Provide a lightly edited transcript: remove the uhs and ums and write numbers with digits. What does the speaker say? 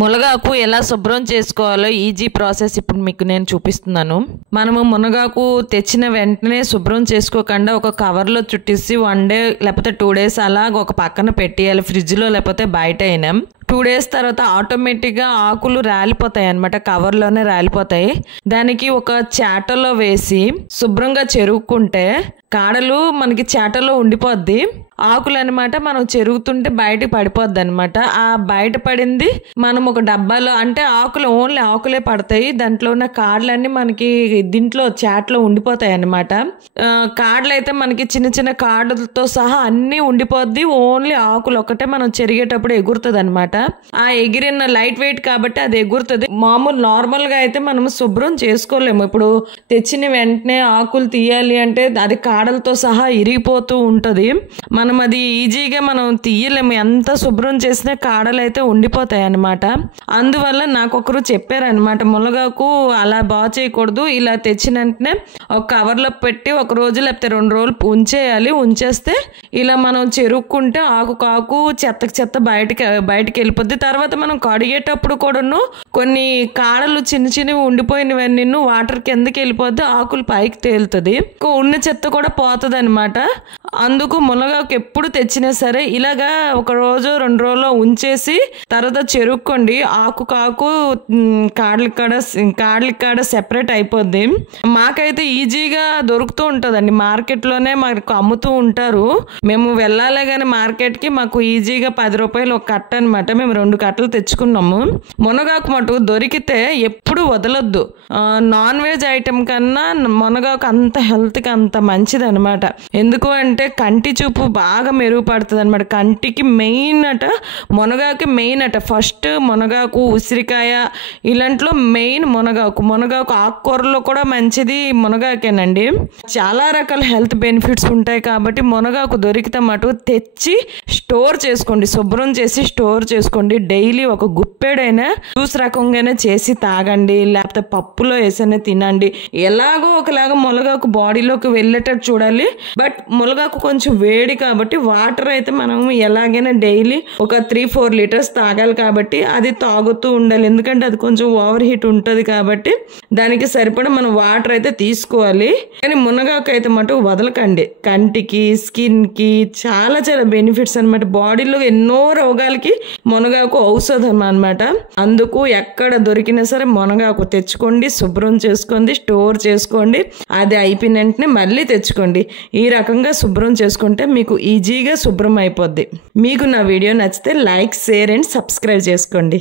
మునగాకు ఎలా శుభ్రం చేసుకోవాలో ఈజీ ప్రాసెస్ ఇప్పుడు మీకు నేను చూపిస్తున్నాను. మనము మునగాకు తెచ్చిన వెంటనే శుభ్రం చేసుకోకుండా ఒక కవర్లో చుట్టేసి 1 డే లేకపోతే 2 డేస్ అలా ఒక పక్కన పెట్టేయాలి, ఫ్రిడ్జ్లో లేకపోతే బయట అయినా. 2 డేస్ తర్వాత ఆటోమేటిక్గా ఆకులు రాలిపోతాయి అన్నమాట, కవర్లోనే రాలిపోతాయి. దానికి ఒక చాటలో వేసి శుభ్రంగా చెరుక్కుంటే కాడలు మనకి చాటలో ఉండిపోద్ది. ఆకులు అనమాట మనం చెరుగుతుంటే బయటకు పడిపోద్ది అనమాట. ఆ బయట పడింది మనం ఒక డబ్బాలో, అంటే ఆకులు ఓన్లీ ఆకులే పడతాయి, దాంట్లో ఉన్న కాడలన్నీ మనకి దీంట్లో చాట్లో ఉండిపోతాయి అనమాట. కాడలు అయితే మనకి చిన్న చిన్న కాడలతో సహా అన్నీ ఉండిపోద్ది, ఓన్లీ ఆకులు ఒకటే మనం చెరిగేటప్పుడు ఎగురుతుంది అనమాట. ఆ ఎగిరిన లైట్ వెయిట్ కాబట్టి అది ఎగురుతుంది. మామూలు నార్మల్గా అయితే మనం శుభ్రం చేసుకోలేము. ఇప్పుడు తెచ్చిన వెంటనే ఆకులు తీయాలి అంటే అది కాడలతో సహా ఇరిగిపోతూ ఉంటుంది. మనం అది ఈజీగా మనం తీయలేము, ఎంత శుభ్రం చేసినా కాడలు అయితే ఉండిపోతాయి అన్నమాట. అందువల్ల నాకు ఒకరు చెప్పారనమాట, మునగాకు అలా బాగా చేయకూడదు, ఇలా తెచ్చిన వెంటనే ఒక కవర్లో పెట్టి 1 రోజు లేకపోతే 2 రోజులు ఉంచేయాలి. ఉంచేస్తే ఇలా మనం చెరుక్కుంటే ఆకు చెత్త బయటకి వెళ్ళిపోద్ది. తర్వాత మనం కడిగేటప్పుడు కూడాను కొన్ని కాడలు చిన్నవి ఉండిపోయినవన్నీ వాటర్ కిందకి వెళ్ళిపోద్ది, ఆకులు పైకి తేలుతుంది, ఉన్న చెత్త కూడా పోతుంది అనమాట. అందుకు మునగాకు ఎప్పుడు తెచ్చినా సరే ఇలాగా 1 రోజు 2 రోజుల్లో ఉంచేసి తర్వాత చెరుక్కోండి. ఆకు కాడలి కాడ సెపరేట్ అయిపోద్ది. మాకైతే ఈజీగా దొరుకుతూ ఉంటుందండి, మార్కెట్లోనే మాకు అమ్ముతూ ఉంటారు. మేము వెళ్ళాలే కానీ మార్కెట్కి మాకు ఈజీగా 10 రూపాయలు ఒక కట్ట అనమాట. మేము 2 కట్టలు తెచ్చుకున్నాము. మునగాకు మటు దొరికితే ఎప్పుడు వదలొద్దు. నాన్ వెజ్ ఐటెం కన్నా మునగాకు అంత హెల్త్కి అంత మంచిది అనమాట. ఎందుకు అంటే కంటి చూపు బాగా మెరుగుపడుతుంది అనమాట. కంటికి మెయిన్ అట మునగాకు, మెయిన్ అట. ఫస్ట్ మునగాకు, ఉసిరికాయ ఇలాంటిలో మెయిన్ మునగాకు ఆకుకూరలో కూడా మంచిది మునగాకేనండి. చాలా రకాల హెల్త్ బెనిఫిట్స్ ఉంటాయి కాబట్టి మునగాకు దొరికితే మటు తెచ్చి స్టోర్ చేసుకోండి, శుభ్రం చేసి స్టోర్ చేసుకోండి. డైలీ ఒక గుప్పెడైనా జ్యూస్ రకంగానే చేసి తాగండి, లేకపోతే పప్పులో వేసనే తినండి. ఎలాగో ఒకలాగా మునగాకు బాడీలోకి వెళ్ళేటట్టు చూడాలి. బట్ మునగాకు కొంచెం వేడి కాబట్టి వాటర్ అయితే మనం ఎలాగైనా డైలీ ఒక 3-4 లీటర్స్ తాగాలి కాబట్టి అది తాగుతూ ఉండాలి. ఎందుకంటే అది కొంచెం ఓవర్ హీట్ ఉంటుంది కాబట్టి దానికి సరిపడా మనం వాటర్ అయితే తీసుకోవాలి. కానీ మునగాకు అయితే మటు వదలకండి. కంటికి, స్కిన్కి చాలా బెనిఫిట్స్ అనమాట. బాడీలో ఎన్నో రోగాలకి మునగాకు ఔషధం అనమాట. అందుకు ఎక్కడ దొరికినా సరే మునగాకు తెచ్చుకోండి, శుభ్రం చేసుకోండి, స్టోర్ చేసుకోండి. అది అయిపోయిన వెంటనే మళ్ళీ తెచ్చుకోండి. ఈ రకంగా శుభ్రం చేసుకుంటే మీకు ఈజీగా శుభ్రం అయిపోద్ది. మీకు నా వీడియో నచ్చితే లైక్, షేర్ అండ్ సబ్స్క్రైబ్ చేసుకోండి.